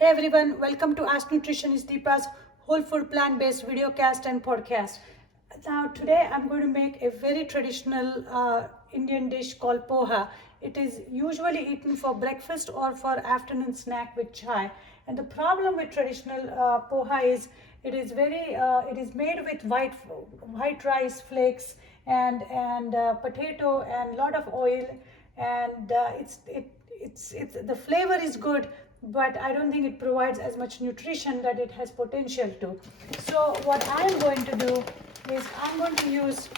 Hey everyone, welcome to Ask Nutritionist Deepa's whole food plant-based videocast and podcast. Now today I'm going to make a very traditional Indian dish called poha. It is usually eaten for breakfast or for afternoon snack with chai. And the problem with traditional poha is it is made with white rice flakes and potato and lot of oil, and it's the flavor is good, but I don't think it provides as much nutrition that it has potential to. So what I'm going to do is I'm going to use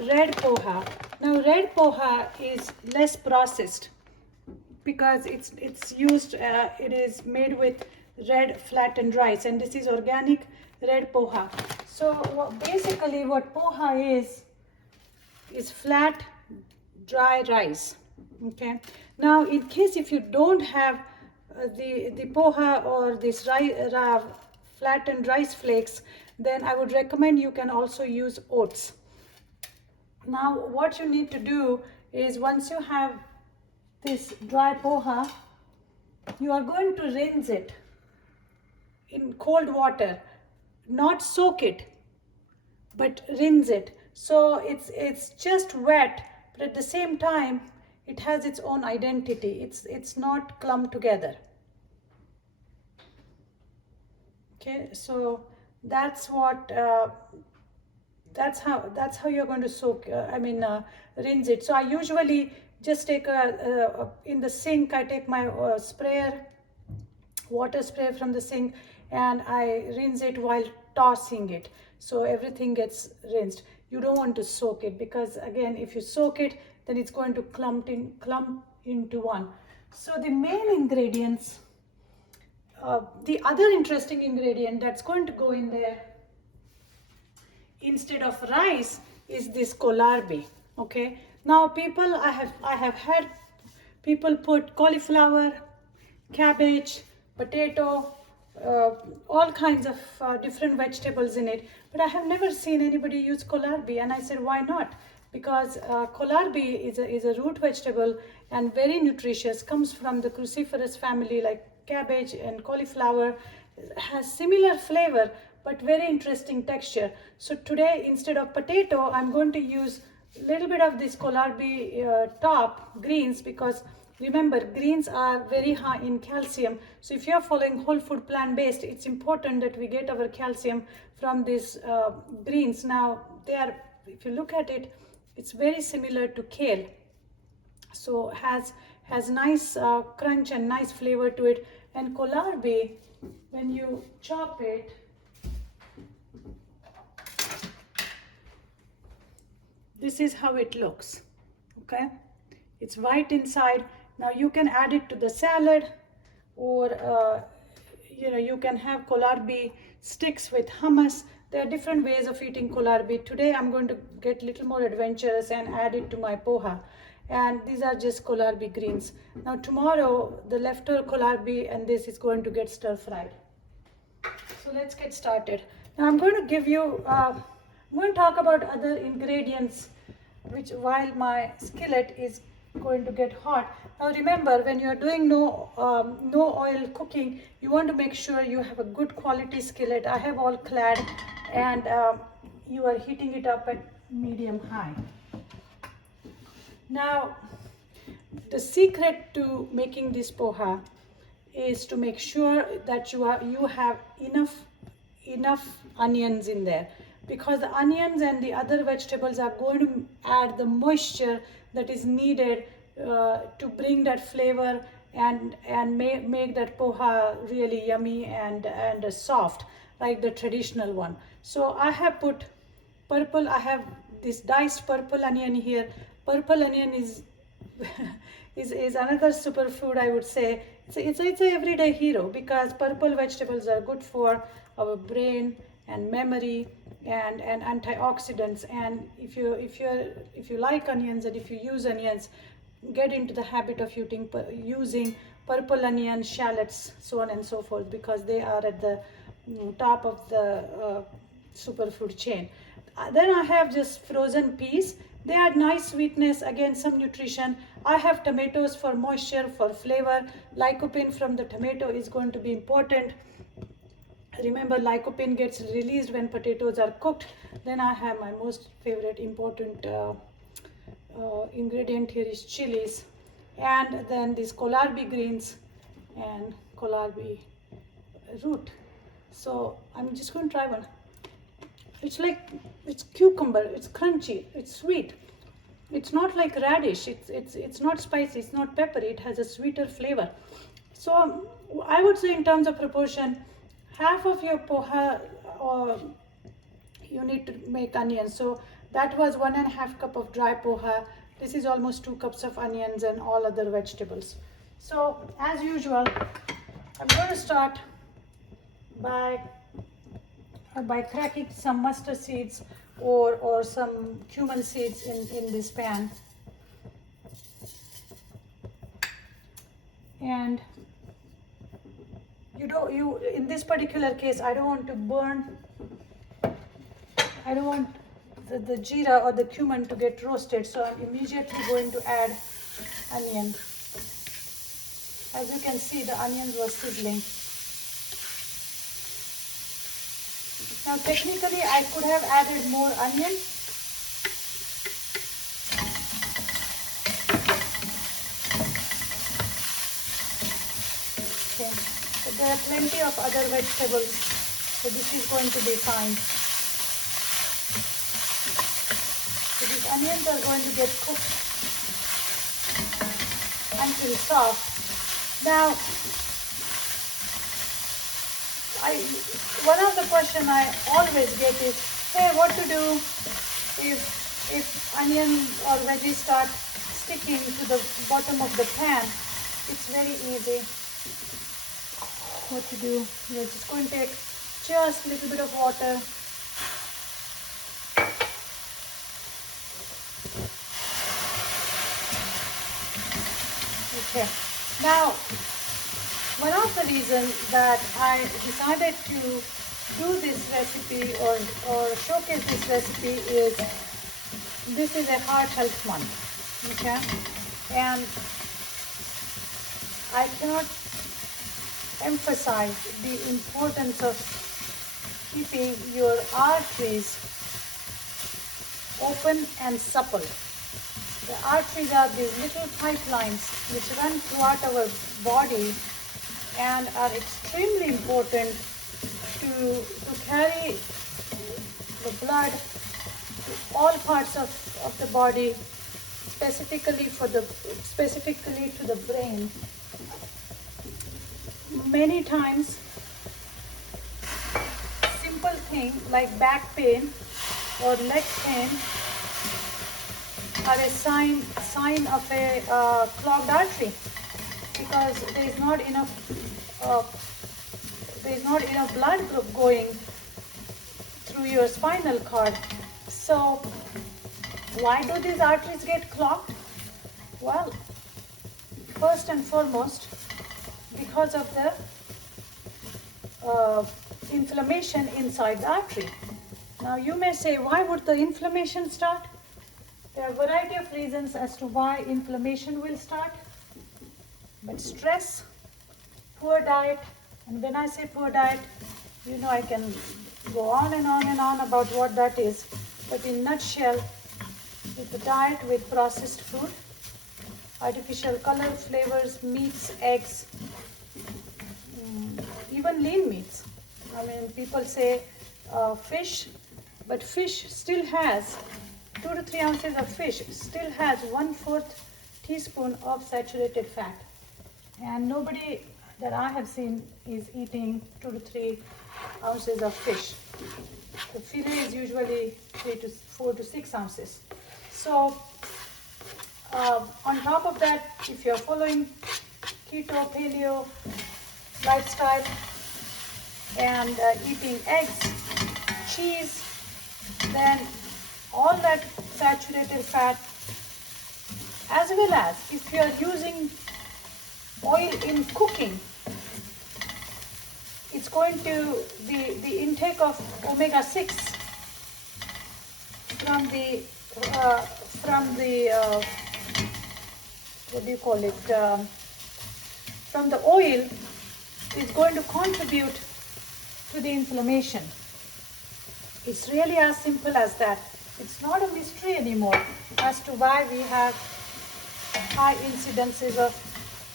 red poha. Now red poha is less processed because it's used it is made with red flattened rice, and this is organic red poha. So basically what poha is flat dry rice. Okay, now in case if you don't have the poha or this flattened rice flakes, then I would recommend you can also use oats. Now what you need to do is, once you have this dry poha, you are going to rinse it in cold water, not soak it, but rinse it. So it's just wet, but at the same time it has its own identity. It's not clumped together. Okay, so that's what that's how you're going to soak. Rinse it. So I usually just take in the sink. I take my water sprayer from the sink, and I rinse it while tossing it, so everything gets rinsed. You don't want to soak it, because again, if you soak it, then it's going to clump into one. So the main ingredients, the other interesting ingredient that's going to go in there instead of rice is this kohlrabi. Okay, now I have had people put cauliflower, cabbage, potato, all kinds of different vegetables in it, but I have never seen anybody use kohlrabi. And I said, why not? Because kohlrabi is a root vegetable and very nutritious, comes from the cruciferous family, like cabbage and cauliflower, has similar flavor but very interesting texture. So today, instead of potato, I'm going to use a little bit of this kohlrabi top greens, because remember, greens are very high in calcium. So if you're following whole food plant-based, it's important that we get our calcium from these greens. Now they are, if you look at it, it's very similar to kale. So has nice crunch and nice flavor to it. And kohlrabi, when you chop it, this is how it looks. Okay, it's white inside. Now you can add it to the salad, or you can have kohlrabi sticks with hummus. There are different ways of eating kohlrabi. Today I'm going to get a little more adventurous and add it to my poha. And these are just kohlrabi greens. Now tomorrow the leftover kohlrabi and this is going to get stir fried. So let's get started. Now I'm going to give you I'm going to talk about other ingredients which, while my skillet is going to get hot. Now remember, when you're doing no oil cooking, you want to make sure you have a good quality skillet. I have all clad, and you are heating it up at medium high. Now the secret to making this poha is to make sure that you have enough onions in there, because the onions and the other vegetables are going to add the moisture that is needed to bring that flavor and make that poha really yummy and soft, like the traditional one. So I have put purple. I have this diced purple onion here. Purple onion is is another superfood, I would say. It's an everyday hero, because purple vegetables are good for our brain and memory and antioxidants. And if you like onions and if you use onions, get into the habit of using purple onion, shallots, so on and so forth, because they are at the top of the superfood chain. Then I have just frozen peas. They add nice sweetness, again some nutrition. I have tomatoes for moisture, for flavor. Lycopene from the tomato is going to be important. Remember, lycopene gets released when potatoes are cooked. Then I have my most favorite important ingredient here is chilies, and then these kohlrabi greens and kohlrabi root. So I'm just going to try one. It's like, it's cucumber, it's crunchy, it's sweet. It's not like radish, it's not spicy, it's not peppery, it has a sweeter flavor. So I would say in terms of proportion, half of your poha you need to make onions. So that was 1.5 cup of dry poha. This is almost 2 cups of onions and all other vegetables. So as usual, I'm going to start by cracking some mustard seeds or some cumin seeds in this pan. And you in this particular case, I don't want to burn, I don't want the jeera or the cumin to get roasted, so I'm immediately going to add onion. As you can see, the onions were sizzling. Now technically I could have added more onion, okay, but there are plenty of other vegetables, so this is going to be fine. So these onions are going to get cooked until soft. Now, one of the questions I always get is, hey, what to do if onions or veggies start sticking to the bottom of the pan? It's very easy. What to do? You're just going to take just a little bit of water. Okay. Now, one of the reasons that I decided to do this recipe or showcase this recipe is this is a heart health month, okay? And I cannot emphasize the importance of keeping your arteries open and supple. The arteries are these little pipelines which run throughout our body and are extremely important to carry the blood to all parts of the body, specifically to the brain. Many times, simple thing like back pain or leg pain are a sign of a clogged artery, because there is not enough blood going through your spinal cord. So why do these arteries get clogged? Well, first and foremost, because of the inflammation inside the artery. Now you may say, why would the inflammation start? There are a variety of reasons as to why inflammation will start, but stress, poor diet, and when I say poor diet, you know I can go on and on and on about what that is, but in nutshell, with the diet with processed food, artificial color, flavors, meats, eggs, even lean meats. I mean, people say fish, but fish still has 2 to 3 ounces of fish still has 1/4 teaspoon of saturated fat, and nobody that I have seen is eating 2 to 3 ounces of fish. The fillet is usually 4 to 6 ounces. So on top of that, if you're following keto, paleo lifestyle and eating eggs, cheese, then all that saturated fat, as well as if you are using oil in cooking, it's going to the intake of omega-6 from the what do you call it, from the oil is going to contribute to the inflammation. It's really as simple as that. It's not a mystery anymore as to why we have high incidences of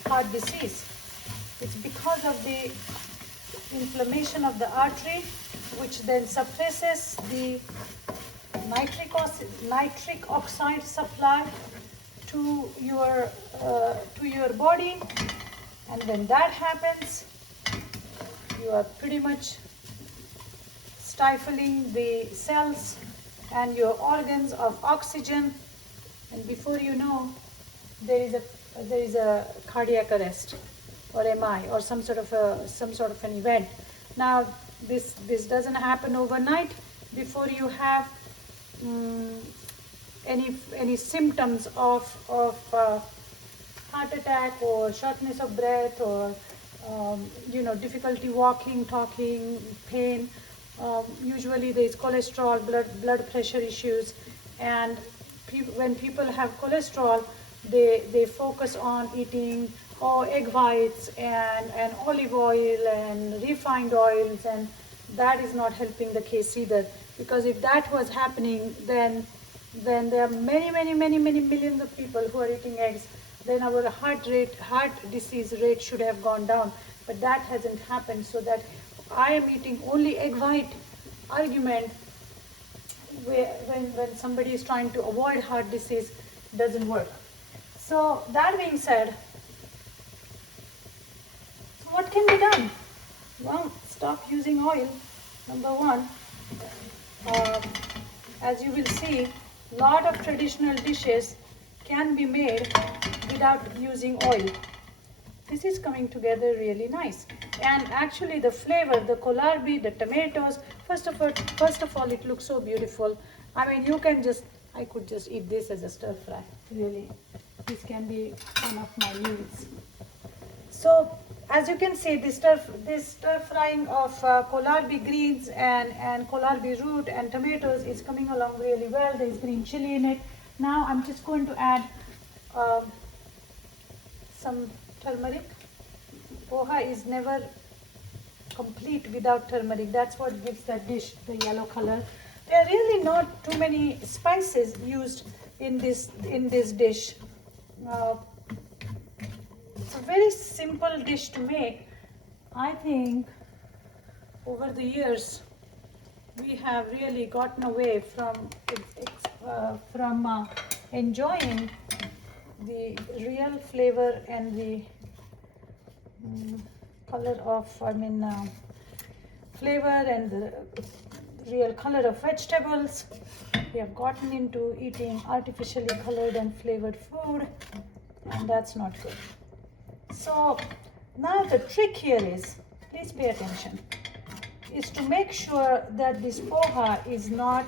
heart disease. It's because of the inflammation of the artery, which then suppresses the nitric oxide supply to your body, and when that happens, you are pretty much stifling the cells and your organs of oxygen, and before you know, there is a cardiac arrest or MI or some sort of an event. Now this doesn't happen overnight. Before you have any symptoms of heart attack or shortness of breath or difficulty walking, talking, pain, usually there is cholesterol, blood pressure issues, and when people have cholesterol, they focus on eating egg whites and olive oil and refined oils, and that is not helping the case either, because if that was happening, then there are many millions of people who are eating eggs, then our heart disease rate should have gone down, but that hasn't happened. So that I am eating only egg white argument, when somebody is trying to avoid heart disease, doesn't work. So that being said, what can be done? Well, stop using oil, number one. As you will see, a lot of traditional dishes can be made without using oil. This is coming together really nice. And actually the flavor, the kohlrabi, the tomatoes, first of all, it looks so beautiful. I mean, I could just eat this as a stir fry, really. This can be one of my meals. So, as you can see, this stir frying of kohlrabi greens and kohlrabi root and tomatoes is coming along really well. There is green chili in it. Now I'm just going to add some turmeric. Poha is never complete without turmeric. That's what gives that dish the yellow color. There are really not too many spices used in this dish. It's a very simple dish to make. I think over the years we have really gotten away from enjoying the real flavor and the color of, flavor and the real color of vegetables. We have gotten into eating artificially colored and flavored food, and that's not good. So now the trick here is, please pay attention, is to make sure that this poha is not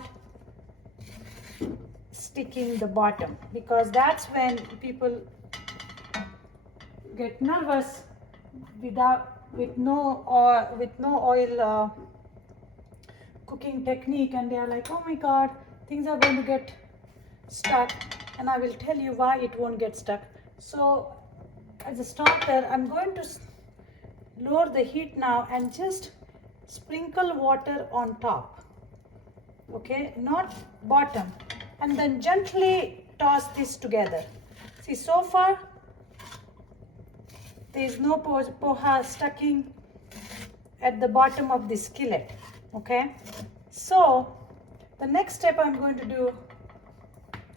sticking the bottom, because that's when people get nervous with no oil cooking technique, and they are like, oh my god, things are going to get stuck. And I will tell you why it won't get stuck. So as a starter, I'm going to lower the heat now and just sprinkle water on top, okay, not bottom, and then gently toss this together. See, so far there is no poha stucking at the bottom of the skillet, okay. So the next step I'm going to do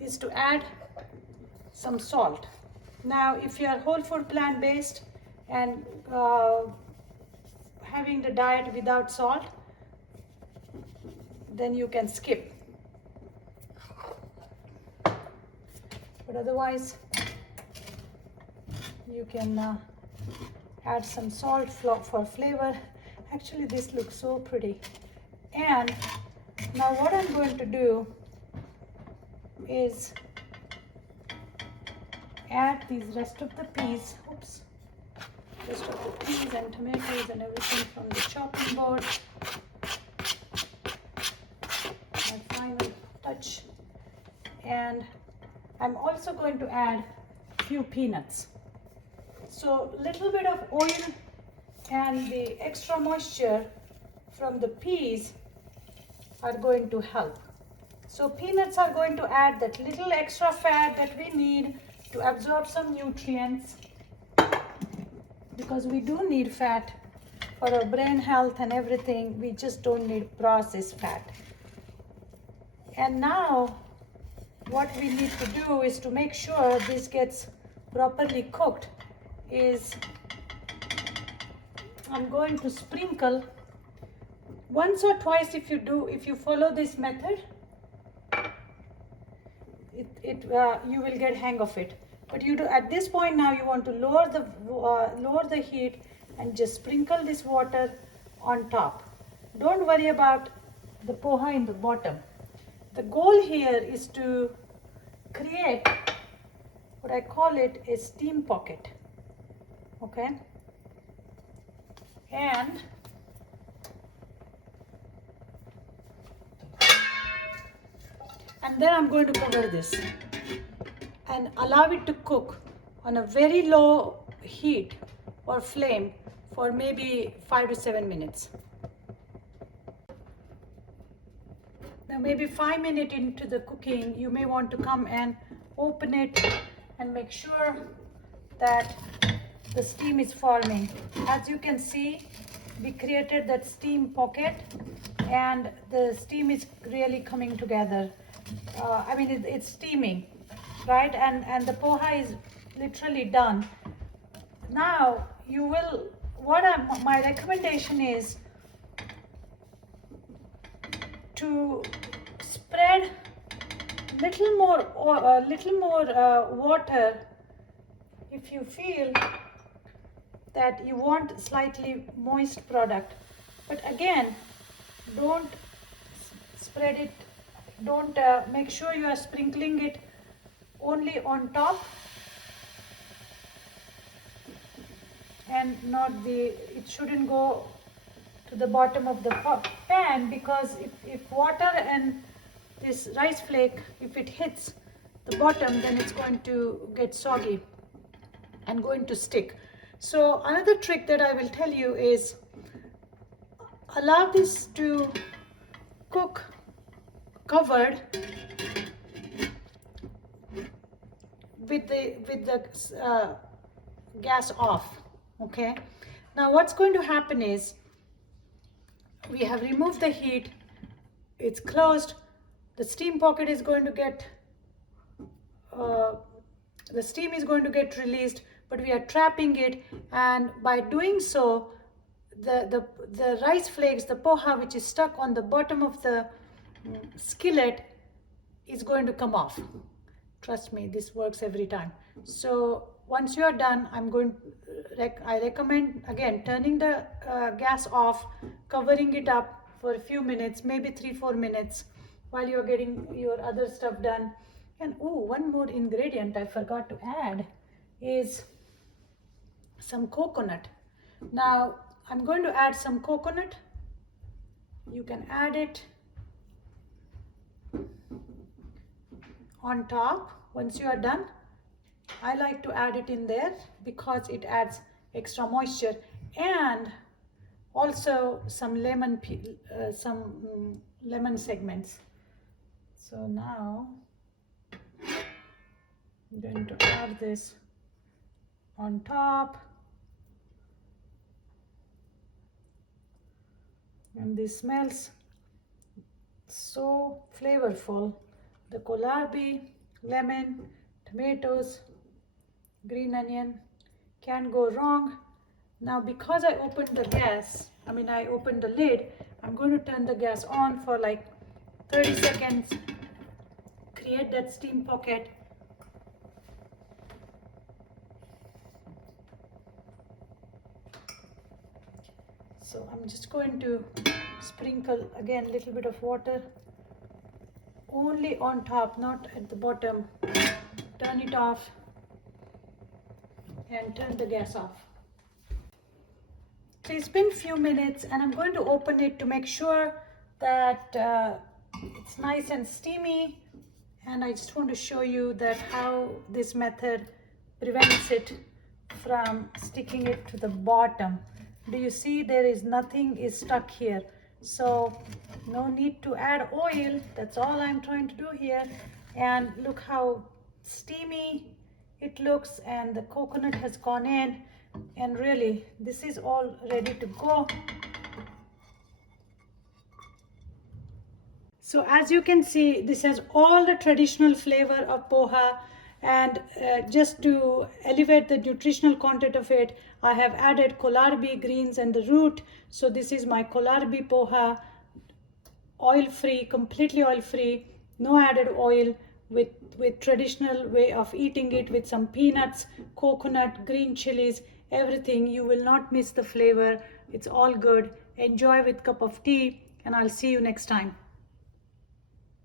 is to add some salt. Now if you are whole food plant-based and having the diet without salt, then you can skip, but otherwise you can add some salt for flavor. Actually this looks so pretty. And now what I'm going to do is add these rest of the peas, rest of the peas and tomatoes and everything from the chopping board. My final touch. And I'm also going to add few peanuts. So little bit of oil and the extra moisture from the peas are going to help. So peanuts are going to add that little extra fat that we need to absorb some nutrients, because we do need fat for our brain health and everything. We just don't need processed fat. And now what we need to do is to make sure this gets properly cooked is I'm going to sprinkle once or twice. If you follow this method, you will get hang of it. But you do at this point now, you want to lower the heat and just sprinkle this water on top. Don't worry about the poha in the bottom. The goal here is to create what I call it a steam pocket. Okay, and then I'm going to cover this and allow it to cook on a very low heat or flame for maybe 5 to 7 minutes. Now maybe 5 minutes into the cooking, you may want to come and open it and make sure that the steam is forming. As you can see, we created that steam pocket and the steam is really coming together. It's steaming, right? And the poha is literally done. Now my recommendation is to spread little more water if you feel that you want slightly moist product. But again, don't spread it. Don't make sure you are sprinkling it only on top and it shouldn't go to the bottom of the pan, because if water and this rice flake, if it hits the bottom, then it's going to get soggy and going to stick. So another trick that I will tell you is allow this to cook covered with the gas off. Okay, now what's going to happen is we have removed the heat, it's closed, the steam pocket is going to get the steam is going to get released, but we are trapping it, and by doing so the rice flakes, the poha which is stuck on the bottom of the skillet, is going to come off. Trust me, this works every time. So once you are done, I recommend again turning the gas off, covering it up for a few minutes, maybe 3-4 minutes, while you're getting your other stuff done. And one more ingredient I forgot to add is some coconut. Now I'm going to add some coconut. You can add it on top once you are done. I like to add it in there because it adds extra moisture, and also some lemon segments. So now I'm going to add this on top, and this smells so flavorful. The kohlrabi, lemon, tomatoes, green onion, can't go wrong. Now because I opened the lid, I'm going to turn the gas on for like 30 seconds, create that steam pocket. So I'm just going to sprinkle again a little bit of water only on top, not at the bottom. Turn it off and turn the gas off. So it's been a few minutes, and I'm going to open it to make sure that it's nice and steamy. And I just want to show you that how this method prevents it from sticking it to the bottom. Do you see there is nothing is stuck here? So no need to add oil. That's all I'm trying to do here. And look how steamy it looks, and the coconut has gone in, and really this is all ready to go. So as you can see, this has all the traditional flavor of poha, and just to elevate the nutritional content of it, I have added kohlrabi greens and the root. So this is my kohlrabi poha, oil-free, completely oil-free, no added oil, with traditional way of eating it, with some peanuts, coconut, green chilies, everything. You will not miss the flavor. It's all good. Enjoy with cup of tea, and I'll see you next time.